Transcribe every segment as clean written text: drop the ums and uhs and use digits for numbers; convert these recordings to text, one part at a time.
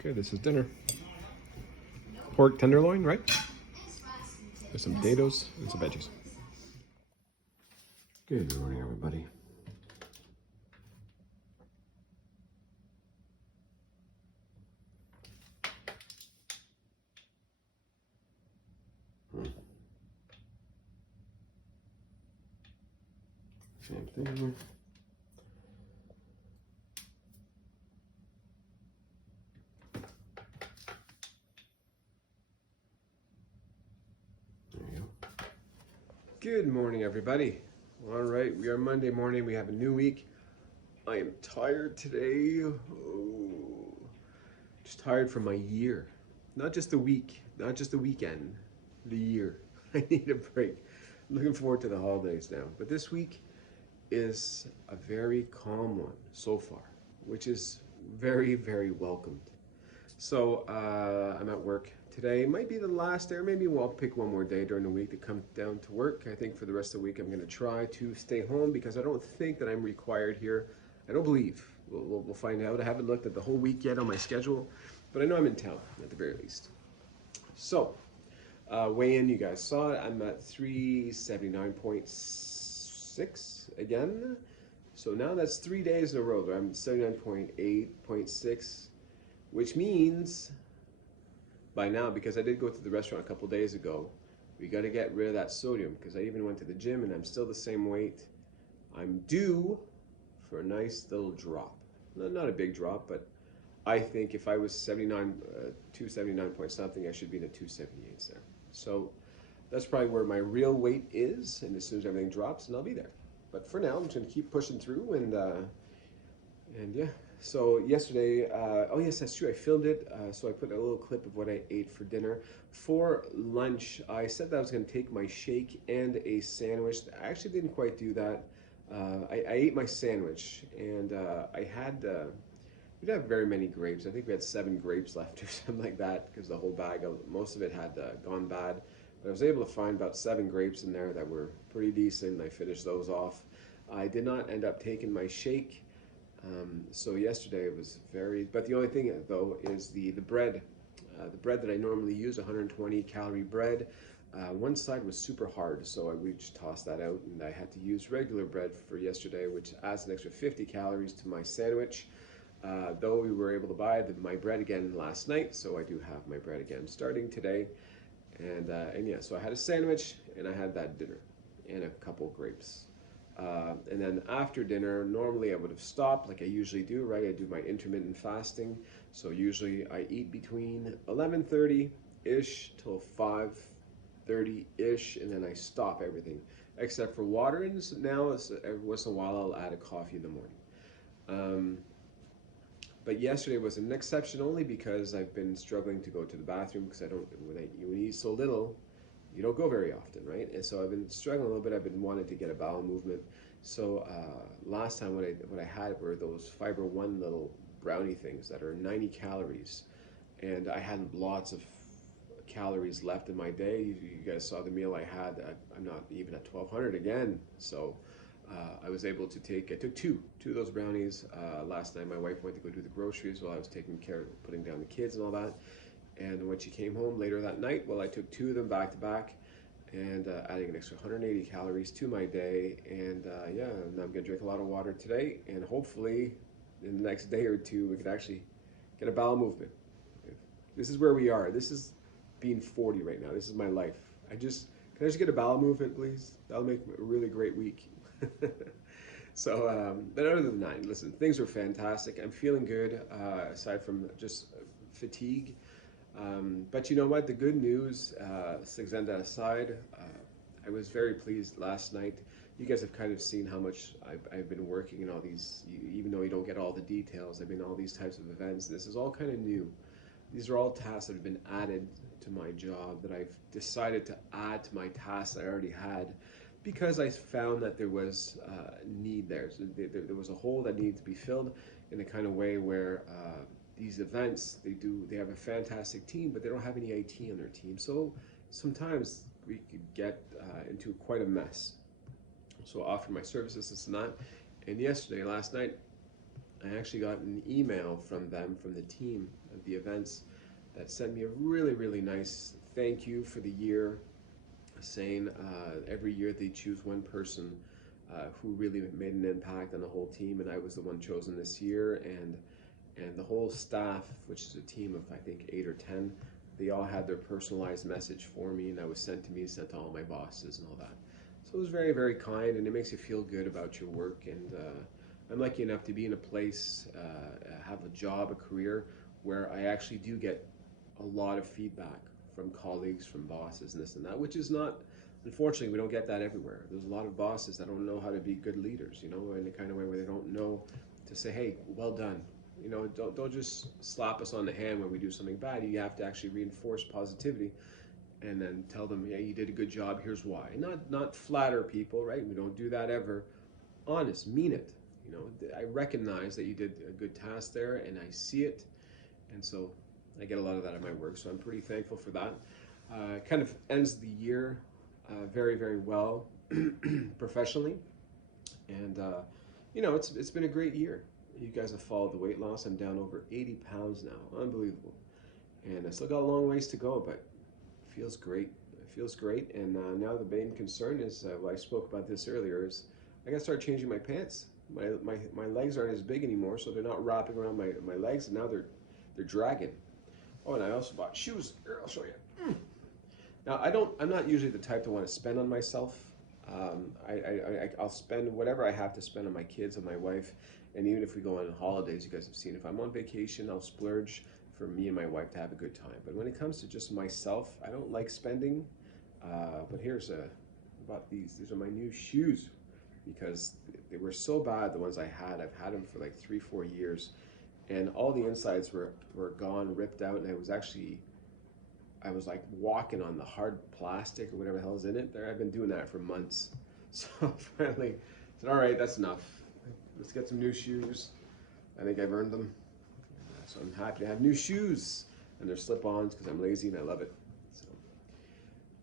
Okay, this is dinner. Pork tenderloin, right? There's some potatoes and some veggies. Good morning, everybody. Same thing. There you go. Good morning, everybody. All right, we are Monday morning. We have a new week. I am tired today. Oh, just tired from my year. Not just the week, not just the weekend, the year. I need a break. I'm looking forward to the holidays now. But this week is a very calm one so far, which is very, very welcomed. So I'm at work today. Might be the last day, or maybe I'll pick one more day during the week to come down to work. I think for the rest of the week I'm going to try to stay home because I don't think that I'm required here. I don't believe. We'll find out. I haven't looked at the whole week yet on my schedule, but I know I'm in town at the very least. So weigh in, you guys saw it. I'm at 379.6 again. So now that's 3 days in a row. I'm 79.8.6, which means by now, because I did go to the restaurant a couple days ago, we got to get rid of that sodium because I even went to the gym and I'm still the same weight. I'm due for a nice little drop. Not a big drop, but I think if I was 279 point something, I should be in the 278s there. So that's probably where my real weight is, and as soon as everything drops, and I'll be there. But for now, I'm just gonna keep pushing through, and yeah. So yesterday, oh yes, that's true. I filmed it, so I put a little clip of what I ate for dinner. For lunch, I said that I was gonna take my shake and a sandwich. I actually didn't quite do that. I ate my sandwich, and I had. We didn't have very many grapes. I think we had 7 grapes left or something like that because the whole bag, most of it had gone bad. But I was able to find about 7 grapes in there that were pretty decent. I finished those off. I did not end up taking my shake. So yesterday it was but the only thing though is the bread. The bread that I normally use, 120 calorie bread. One side was super hard, so we just tossed that out, and I had to use regular bread for yesterday, which adds an extra 50 calories to my sandwich. Though we were able to buy my bread again last night, so I do have my bread again starting today. And yeah, so I had a sandwich and I had that dinner and a couple grapes. And then after dinner, normally I would have stopped like I usually do, right? I do my intermittent fasting. So usually I eat between 11:30-ish till 5:30-ish, and then I stop everything except for water. And now every once in a while I'll add a coffee in the morning. But yesterday was an exception only because I've been struggling to go to the bathroom because when you eat so little, you don't go very often, right? And so I've been struggling a little bit. I've been wanting to get a bowel movement. So last time what I had were those Fiber One little brownie things that are 90 calories. And I had lots of calories left in my day. You guys saw the meal I had. I'm not even at 1,200 again. So I was able to I took two of those brownies last night. My wife went to go do the groceries while I was taking care of putting down the kids and all that. And when she came home later that night, well, I took 2 of them back to back and adding an extra 180 calories to my day. And yeah, and I'm gonna drink a lot of water today, and hopefully in the next day or two, we could actually get a bowel movement. This is where we are. This is being 40 right now. This is my life. Can I just get a bowel movement, please? That'll make a really great week. So, but other than that, listen, things are fantastic. I'm feeling good, aside from just fatigue. But you know what? The good news, Saxenda aside, I was very pleased last night. You guys have kind of seen how much I've been working in all these, even though you don't get all the details. I've been in all these types of events. This is all kind of new. These are all tasks that have been added to my job that I've decided to add to my tasks that I already had, because I found that there was need there. So there was a hole that needed to be filled in a kind of way where these events, they have a fantastic team, but they don't have any IT on their team. So sometimes we could get into quite a mess. So I offered my services, this and that. And last night, I actually got an email from them, from the team at the events, that sent me a really, really nice thank you for the year, saying every year they choose one person who really made an impact on the whole team, and I was the one chosen this year, and the whole staff, which is a team of I think 8 or 10, they all had their personalized message for me, and that was sent to me, sent to all my bosses and all that. So it was very, very kind, and it makes you feel good about your work. And I'm lucky enough to be in a place, have a job, a career, where I actually do get a lot of feedback from colleagues, from bosses, and this and that, which is not, unfortunately, we don't get that everywhere. There's a lot of bosses that don't know how to be good leaders, you know, in the kind of way where they don't know to say, hey, well done. You know, don't just slap us on the hand when we do something bad. You have to actually reinforce positivity and then tell them, yeah, you did a good job, here's why. Not flatter people, right? We don't do that ever. Honest, mean it. You know, I recognize that you did a good task there, and I see it, and so I get a lot of that in my work, so I'm pretty thankful for that. Kind of ends the year very, very well professionally, and you know, it's been a great year. You guys have followed the weight loss. I'm down over 80 pounds now. Unbelievable. And I still got a long ways to go, but it feels great. It feels great. And now the main concern is, well, I spoke about this earlier, is I got to start changing my pants. My legs aren't as big anymore, so they're not wrapping around my legs, and now they're dragging. Oh, and I also bought shoes. Here, I'll show you. Now, I'm not usually the type to want to spend on myself. I'll spend whatever I have to spend on my kids, on my wife, and even if we go on holidays, you guys have seen, if I'm on vacation, I'll splurge for me and my wife to have a good time. But when it comes to just myself, I don't like spending. But here's I bought these. These are my new shoes because they were so bad, the ones I had. I've had them for like 3-4 years, and all the insides were gone, ripped out, and I was like walking on the hard plastic or whatever the hell is in it there. I've been doing that for months. So finally I said, all right, that's enough. Let's get some new shoes. I think I've earned them. So I'm happy to have new shoes, and they're slip-ons because I'm lazy and I love it.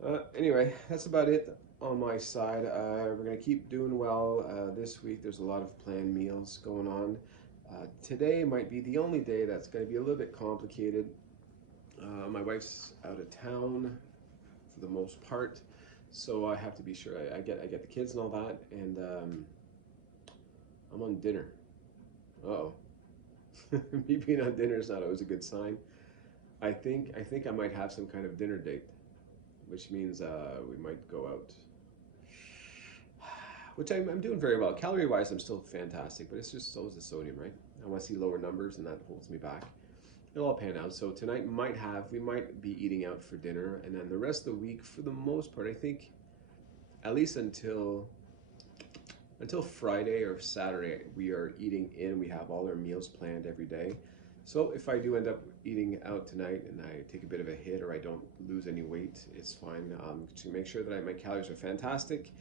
So anyway, that's about it on my side. We're gonna keep doing well this week. There's a lot of planned meals going on. Today might be the only day that's gonna be a little bit complicated. My wife's out of town for the most part, so I have to be sure I get the kids and all that, and I'm on dinner. Uh-oh. Me being on dinner is not always a good sign. I think I might have some kind of dinner date, which means we might go out. Which I'm doing very well. Calorie-wise, I'm still fantastic, but it's just always the sodium, right? I want to see lower numbers, and that holds me back. It'll all pan out. So tonight we might be eating out for dinner, and then the rest of the week, for the most part, I think, at least until Friday or Saturday, we are eating in. We have all our meals planned every day. So if I do end up eating out tonight and I take a bit of a hit or I don't lose any weight, it's fine. To make sure that my calories are fantastic.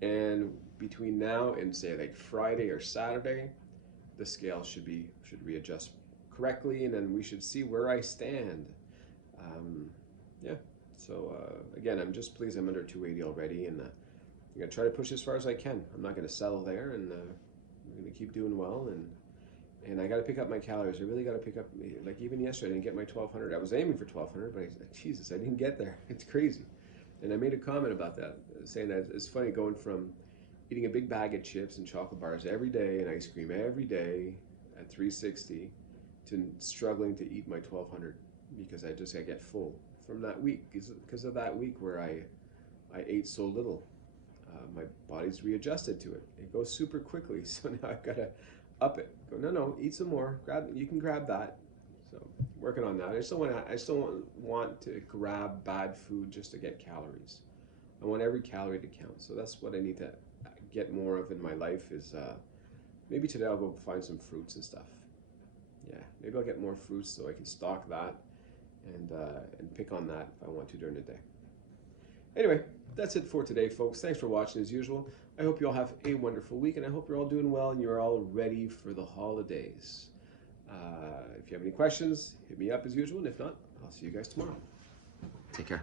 And between now and say like Friday or Saturday, the scale should readjust correctly, and then we should see where I stand. Yeah. So again, I'm just pleased I'm under 280 already, and I'm gonna try to push as far as I can. I'm not gonna settle there, and I'm gonna keep doing well. And I got to pick up my calories. I really got to pick up. Like even yesterday, I didn't get my 1,200. I was aiming for 1,200, but Jesus, I didn't get there. It's crazy. And I made a comment about that, saying that it's funny going from eating a big bag of chips and chocolate bars every day and ice cream every day at 360 to struggling to eat my 1,200 because I get full from that week because of that week where I ate so little. My body's readjusted to it. It goes super quickly, so now I've got to up it. Go, no, eat some more. You can grab that. So working on that. I still want to grab bad food just to get calories. I want every calorie to count. So that's what I need to get more of in my life. Is maybe today I'll go find some fruits and stuff. Yeah, maybe I'll get more fruits so I can stock that and pick on that if I want to during the day. Anyway, that's it for today, folks. Thanks for watching as usual. I hope you all have a wonderful week, and I hope you're all doing well and you're all ready for the holidays. If you have any questions, hit me up as usual, and if not, I'll see you guys tomorrow. Take care.